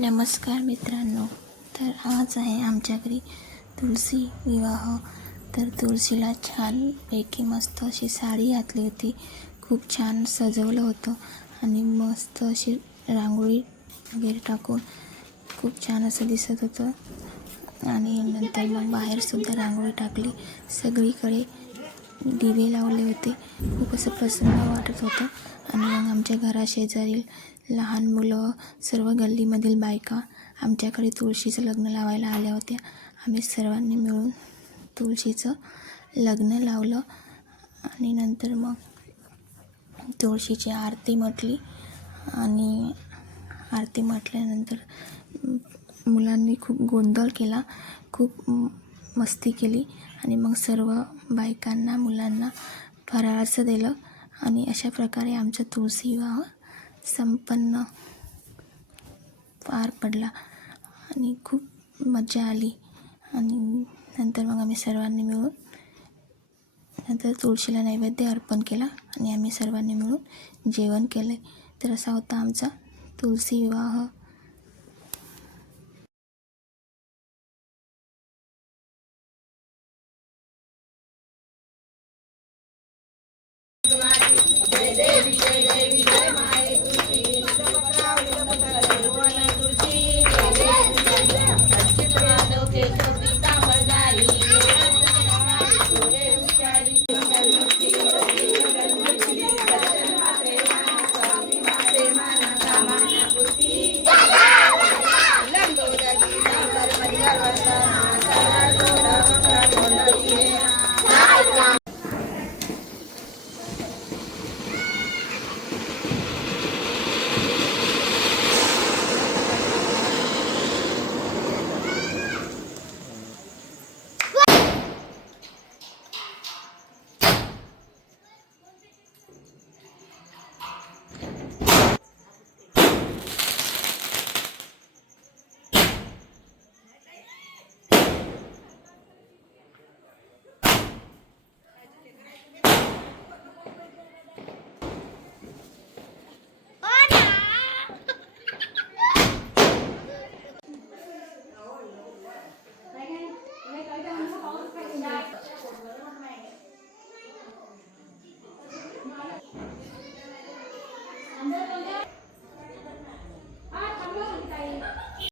नमस्कार मित्रांनो. तर आज आहे आमच्या घरी तुळशी विवाह. तर तुळशीला छानपैकी मस्त अशी साडी घातली होती. खूप छान सजवलं होतं आणि मस्त अशी रांगोळी वगैरे टाकून खूप छान असं दिसत होतं. आणि नंतर मग बाहेरसुद्धा रांगोळी टाकली. सगळीकडे दिवे लावले होते. खूप असं प्रसन्न वाटत होतं. आणि मग आमच्या घराशेजारील लहान मुलं सर्व गल्लीमधील बायका आमच्याकडे तुळशीचं लग्न लावायला आल्या होत्या. आम्ही सर्वांनी मिळून तुळशीचं लग्न लावलं आणि नंतर मग तुळशीची आरती म्हटली. आणि आरती म्हटल्यानंतर मुलांनी खूप गोंधळ केला खूप मस्ती केली आणि मग सर्व बायकांना मुलांना फराळाचं दिलं आणि अशा प्रकारे आमचा तुळशी विवाह संपन्न. पार पडला. आणि खूप मजा आली. आणि नंतर मग आम्ही सर्वांनी मिळून नंतर तुळशीला नैवेद्य अर्पण केला. आणि आम्ही सर्वांनी मिळून जेवण केले तर असा होता आमचा तुळशी विवाह. And then